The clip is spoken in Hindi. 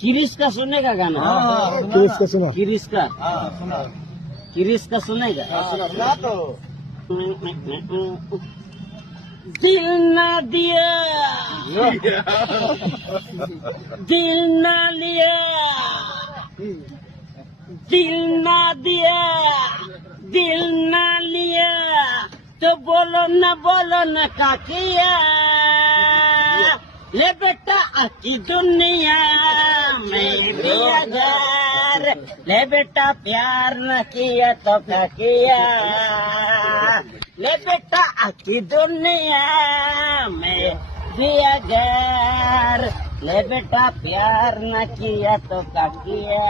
किरिस का सुनेगा गाना? किरिस का सुना। किरिस का किरिस का सुनेगा? सुना तो दिल ना दिया, दिल ना लिया, दिल ना दिया, दिल ना लिया, तो बोलो ना का किया। ले बेटा की दुनिया में भी अगर ले बेटा प्यार न किया तो क्या किया। ले बेटा की दुनिया में भी अगर ले बेटा प्यार न किया तो क्या किया।